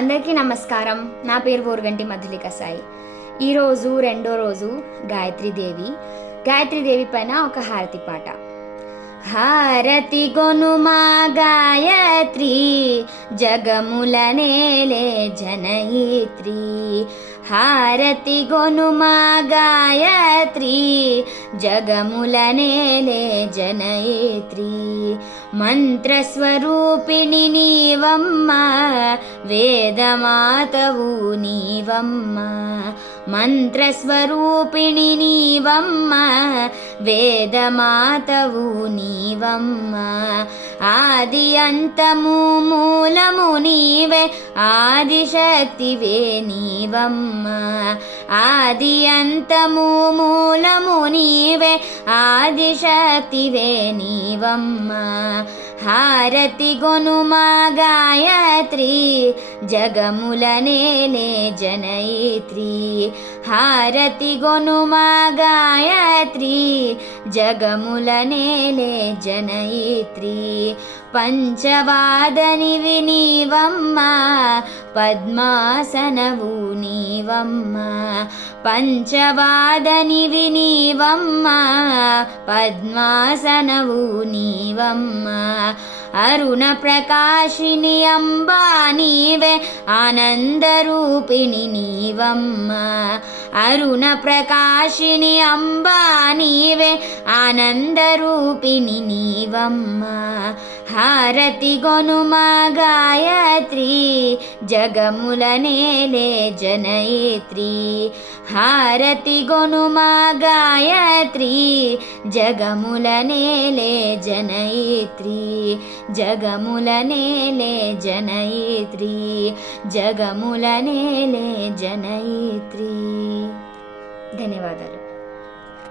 అందరికీ నమస్కారం. నా పేరు ఓరుగంటి మధులిక సాయి. ఈరోజు రెండో రోజు గాయత్రీదేవి పైన ఒక హారతి పాట. హారతి గొనుమా గాయత్రి, జగముల నేలే జనయిత్రి. హారతి గొనుమా గాయత్రి, జగముల నేలే జనయిత్రి. మంత్రస్వరూపిణి నీవమ్మ, వేదమాతవు నీవమ్మ. మంత్రస్వరూపిణి నీవమ్మ, వేదమాతవు నీవమ్మ. ఆది అంతము మూలము నీవే, ఆదిశక్తివే నీవమ్మ. ఆది అంతము మూలము నీవే, ఆదిశక్తివే నీవమ్మ. హారతి గొనుమా గాయత్రి, జగముల నేలే జనయిత్రి. హారతి గొనుమా గాయత్రి, జగముల నేలే జనయిత్రి. పంచవాదనివి నీవమ్మ, పద్మాసనవు నీవమ్మ. పంచవాదనివి నీవమ్మ, పద్మాసనవు నీవమ్మ. అరుణ ప్రకాశిని అంబా నీవే, ఆనందరూపిణి నీవమ్మ. అరుణ ప్రకాశిని అంబా నీవే, ఆనందరూపిణి నీవమ్మ. హారతి గొనుమా గాయత్రి, జగముల నేలే జనయిత్రి. హారతి గొనుమా గాయత్రి, జగముల నేలే జనయిత్రి. జగముల నేలే జనయిత్రి. జగముల నేలే జనయిత్రి. ధన్యవాదాలు.